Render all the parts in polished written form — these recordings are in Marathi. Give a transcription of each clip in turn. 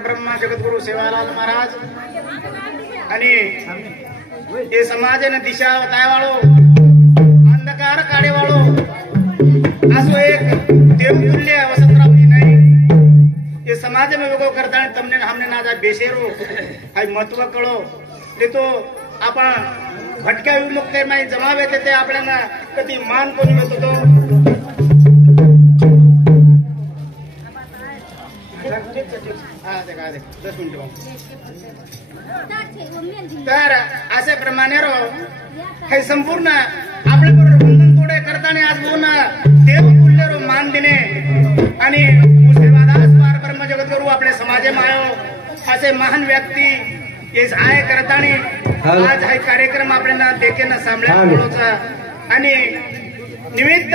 ब्रह्मा जगद्गुरु सेवालाल महाराज आणि ये समाज ने दिशा बताए वालो अंधकार काढे वालो असो एक देवतुल्य वसंतरावनी नहीं ये समाज में वेगो करता तमने हमने ना जा बेशेरो हाय महत्व कळो ते तो आपण भटक्या विमुक्त माई जमावे ते आपल्याला कधी मान कोणी येतो तो तर असे प्रमाणे हे संपूर्ण आपल्या बरोबर बंधन तोडे करताना आज बोन देवतुल्य मान देणे आणि सेवादास पार ब्रह्म जगद्गुरु आपले समाजे मायो असे महान व्यक्ती हे सहाय करताना आज हा कार्यक्रम आपल्याला देखेना सांभाळायचा आणि निमित्त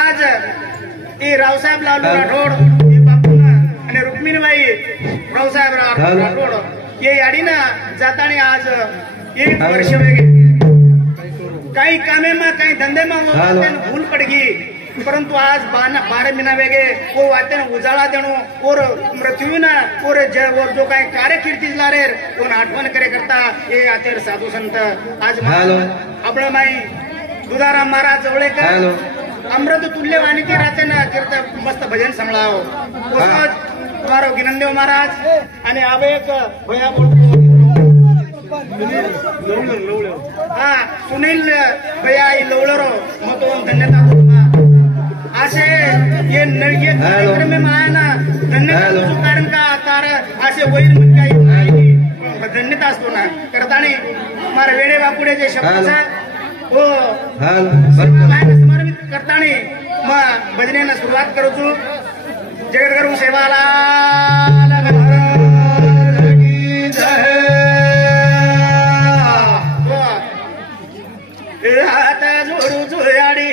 आज ते रावसाहेब लालू राठोड हे बापूना आणि रुक्मिणीबाई रावसाहेब राठोड ये याडीना जाताना आज एक वर्ष वेगे काही कामे में काही धंधे में भूल पड़ गई परंतु आज 12 महीना वेगे वो वाते उजाळा देणो और मृत्यु ना और जो काही कार्य कीर्ती लारे कोण आठवण करे करता ये आतेर साधू संत आज आपण माई दुधाराम महाराज जवळेकर अमृत तुल्य वाणी की राते ना कीर्त मस्त भजन संभळाओ तुम्हारो गिनंदेव महाराज आणि अब एक भया हा सुनील भैया लवळरो मतो धन्यवाद असे ये कार्यक्रम में माना धन्यवाद कारण का आकार असे वैर म्हणजे धन्यता असतो ना करताना हमारे वेडे बापुडे जे शब्द वो समर्पित करताना मग भजनेना सुरुवात करू छू जगद्गुरु सेवाला हात जोडू जोयाडी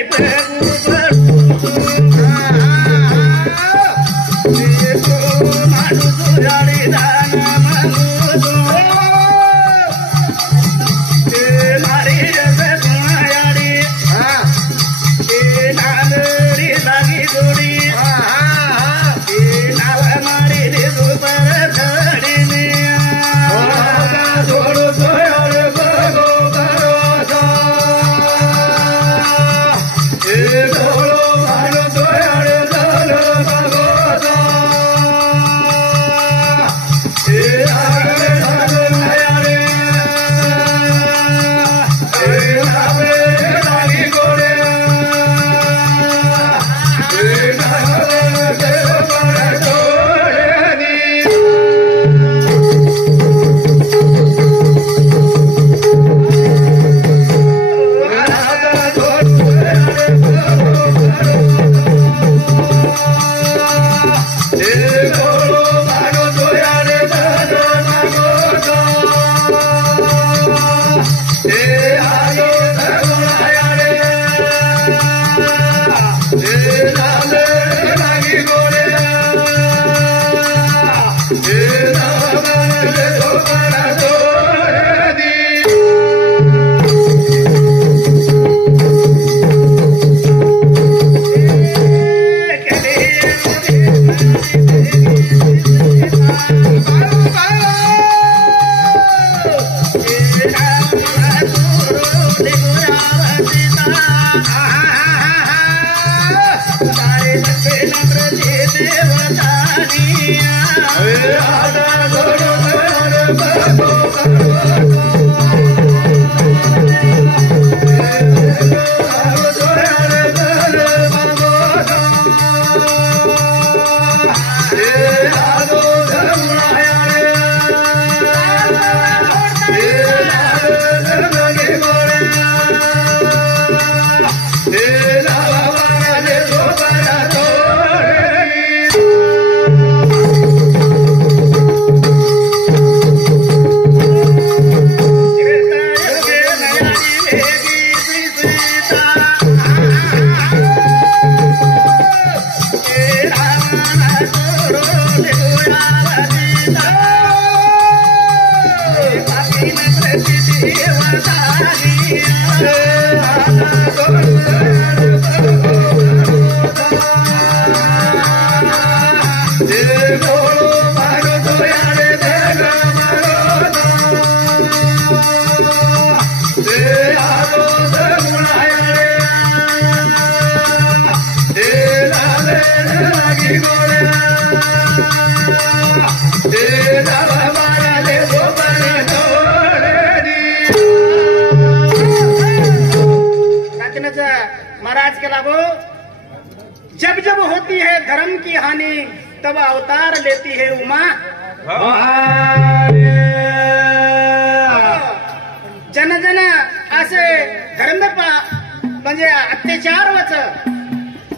महाराज के लागो जब जब होती है धर्म की हानि तब अवतार लेती है उमा जन जन असे धर्म म्हणजे अत्याचार वच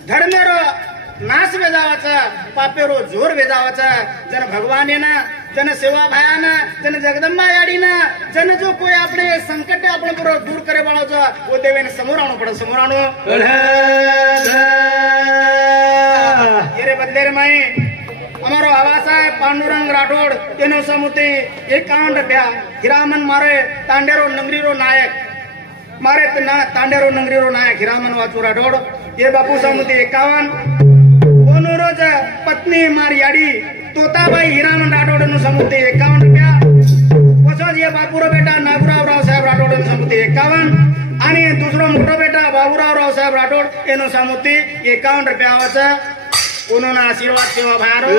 धर्मेरो नाश वेजावाचा पापेरो जोर वेजावाचा जन भगवानेना जन सेवा भायाना जन जगदंबा याडीना जन जो कोई आपले संकट आपण बरोबर दूर करे बाळाचा वो देवेने समोर आणू पड समोर आणू येरे बदले रे माई અમારો આવા સાહેબ પાંડુરંગ રાઠોડ તેનો સમૂહથી 51 રૂપિયા હિરામન મારે તાંડેરો નંગરીરો નાયક મારે તાંડેરો નંગરીરો નાયક હિરામન વાચુ રાઠોડ એ બાપુ સમૂહથી 51 કોનો રોજ પત્ની મારી આડી તોતાભાઈ હિરામન રાઠોડ નો સમૂહથી 51 રૂપિયા વસો જે બાપુરો બેટા નાગુરાવ સાહેબ રાઠોડ નો સમૂહથી 51 आणि दुसरो मोठो बेटा बाबूराव साहेब राठोड એનો સમૂહથી 51 રૂપિયા આવે છે उन्होंने आशीर्वाद सेवा भारो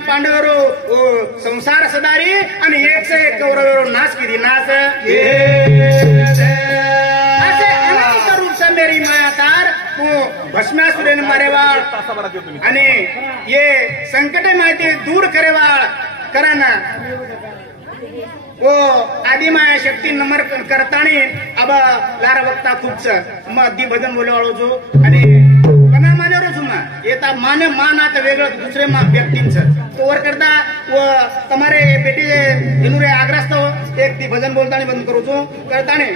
पांडवरो संसार सदारी आणि 101 कौरवरो नाश की नाश असे अनंत रूप से मेरी माया तार तू भस्मासुरेन मारेवाळ आणि ये संकटे माहिती दूर करेवाळ करना वो आदिमाया शक्ती नमर करतानी अब लारा बघता खूपच मग अगदी भजन बोलवाळो जो आणि कना माझ्यावर सुमा येता माने मानात वेगळं दुसरे व्यक्तींचं तोवर करता व तुम्हारे बेटी इनुरे आग्रस्त एक ती भजन बोलतानी बंद करू छो करताने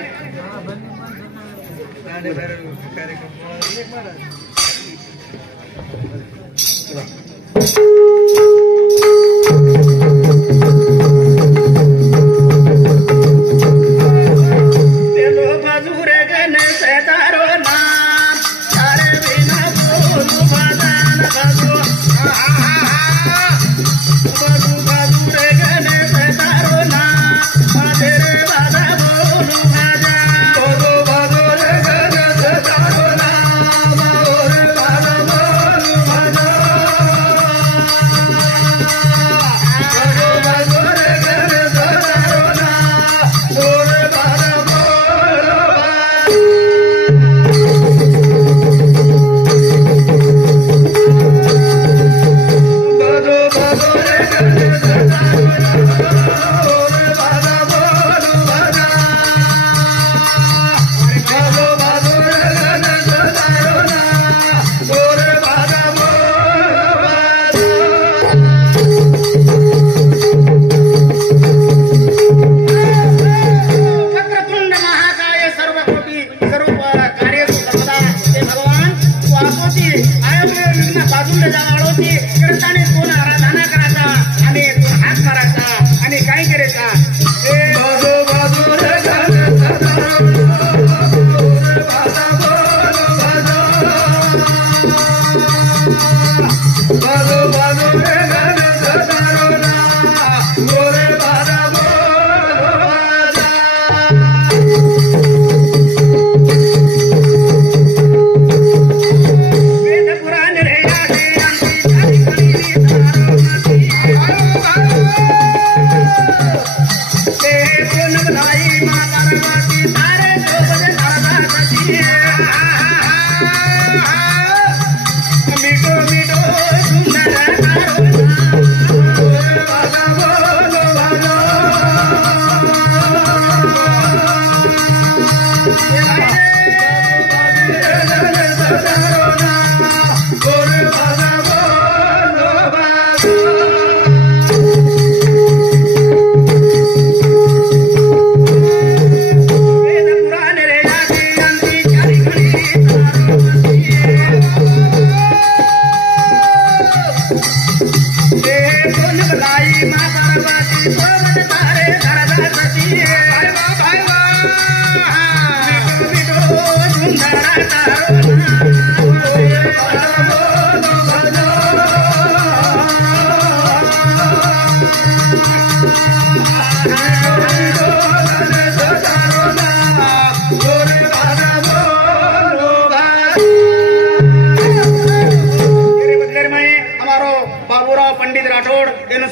Yeah.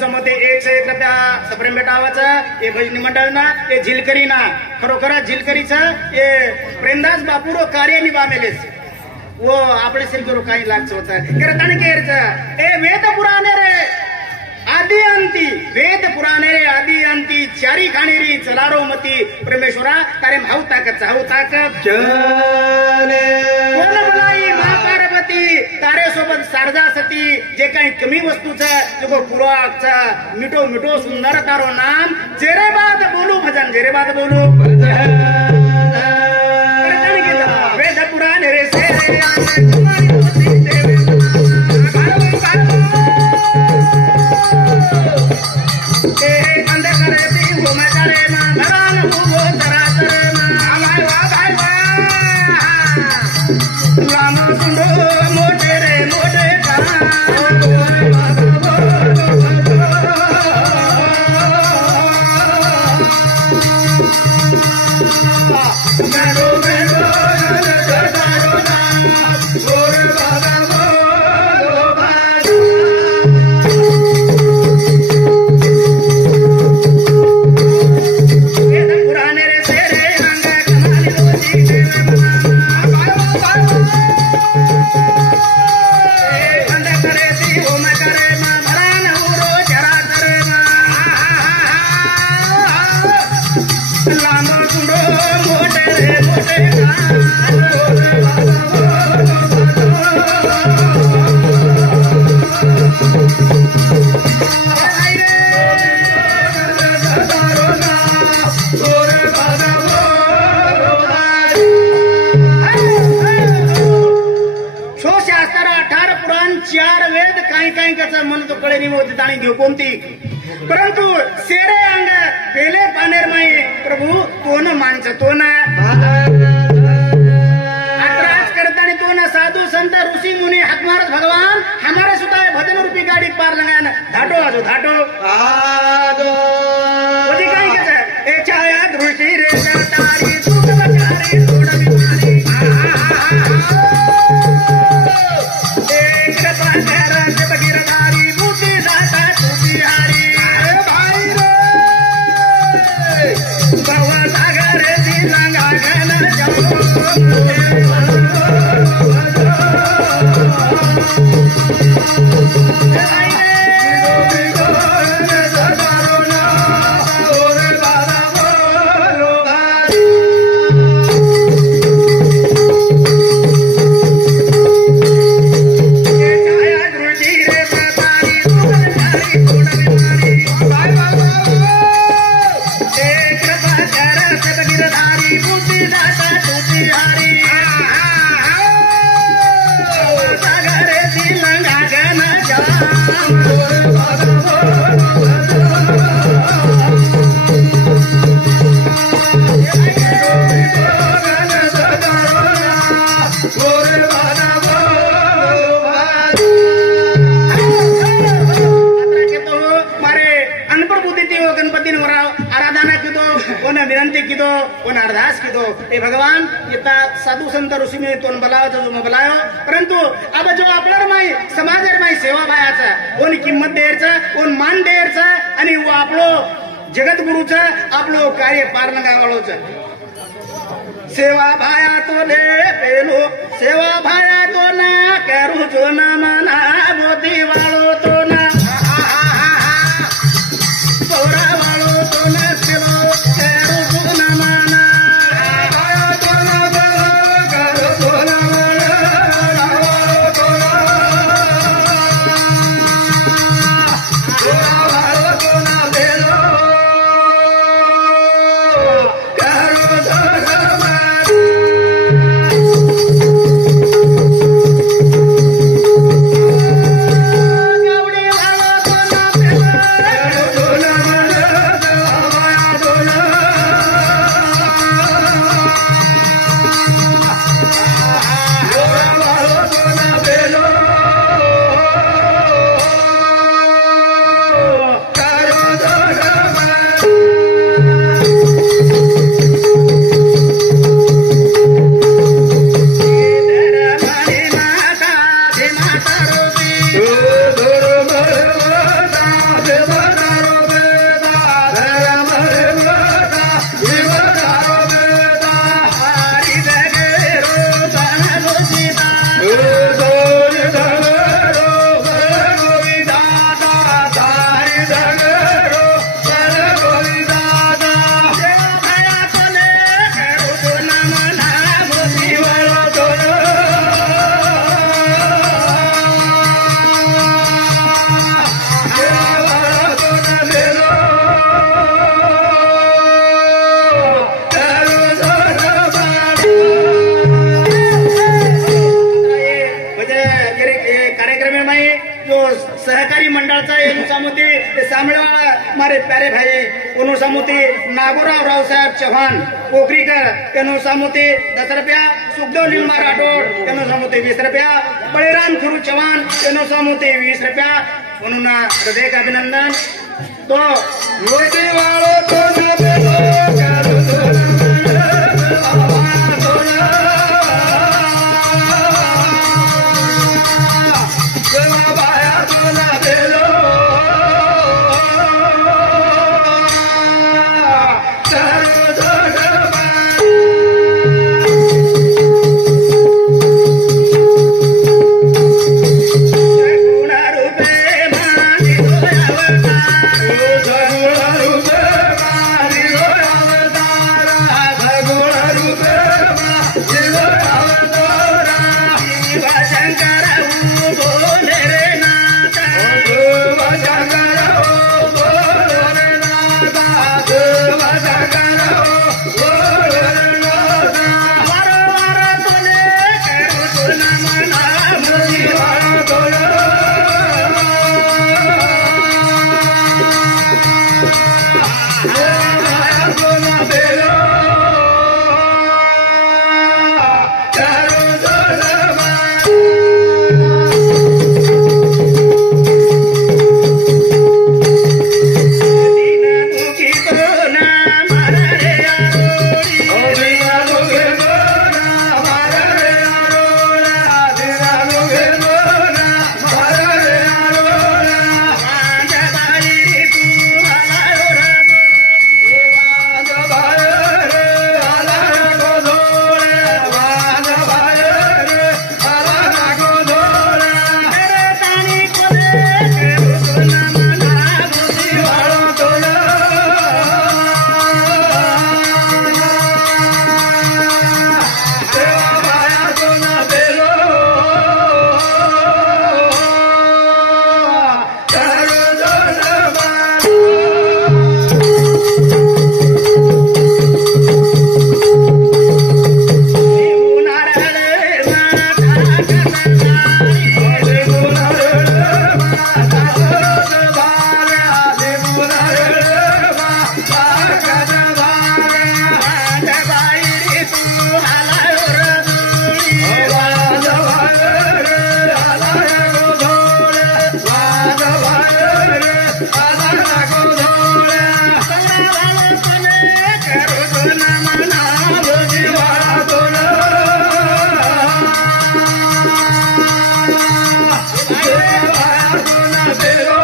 दिवसामध्ये 101 रुपया सप्रेम भेटावाचं हे भजनी मंडळ ना हे झिलकरी ना खरोखर झिलकरीचं हे प्रेमदास बापूरो कार्य निभामेलेच वो आपले सिरगिरो काही लागचं होतं करताना केरचं ए वेद पुराणे रे आदि अंती वेद पुराणे रे आदि अंती चारी खाणेरी चलारो मती परमेश्वरा तारे भाऊ ताकत चले कोण बोलाई महापार्वती तारे सोबत सारजा सती जे काही कमी वस्तूचं जो पुराचं मिठो मिठो सुंदर तारो नाम जेरे बाद बोलू भजन जेरे बाद बोलू वेद पुराणे रे से परंतु सेरे अंग पेले पानेर माई प्रभु तो न मानच तो न अत्राज करतानी तो न साधु संत ऋषि मुनि हकमारत भगवान हमारे सुता भजन रूपी गाड़ी पार लगान धाटो आजो धाटो आजो वजी काय के ए छाया दृष्टि रे तारी सुख बचारी सोड बिमारी एक कृपा कर जब गिरधारी बूटी दाता तुझी हारी अरदास की दो ए भगवान इतना साधु संत ऋषी में तो बलाव जो बलायो परंतु अब जो आपल्याला माई समाजात माई सेवा भायाचा कोण किंमत द्यायचं कोण मान द्यायचं आणि वो आपलो जगद्गुरूचं आपलो कार्य पार लगावाळोचं सेवा भाया तो ले पेलो सेवा भाया तो ना करू जो ना मना मोती वाळो तो ना पोरा वाळो तो ना सेवा करू जो ना मना मंडळचा एनु सामुती सामळेवाला मारे प्यारे भाई उनु सामुती नागोराव रावसाहेब चव्हाण पोखरीकर एनु सामुती 10 रुपया सुखदेव लिंबा राठोड एनु सामुती 20 रुपया बळीराम खुरू चव्हाण एनु सामुती 20 रुपया म्हणून हृदय अभिनंदन तो लोटी वाळो तो Pero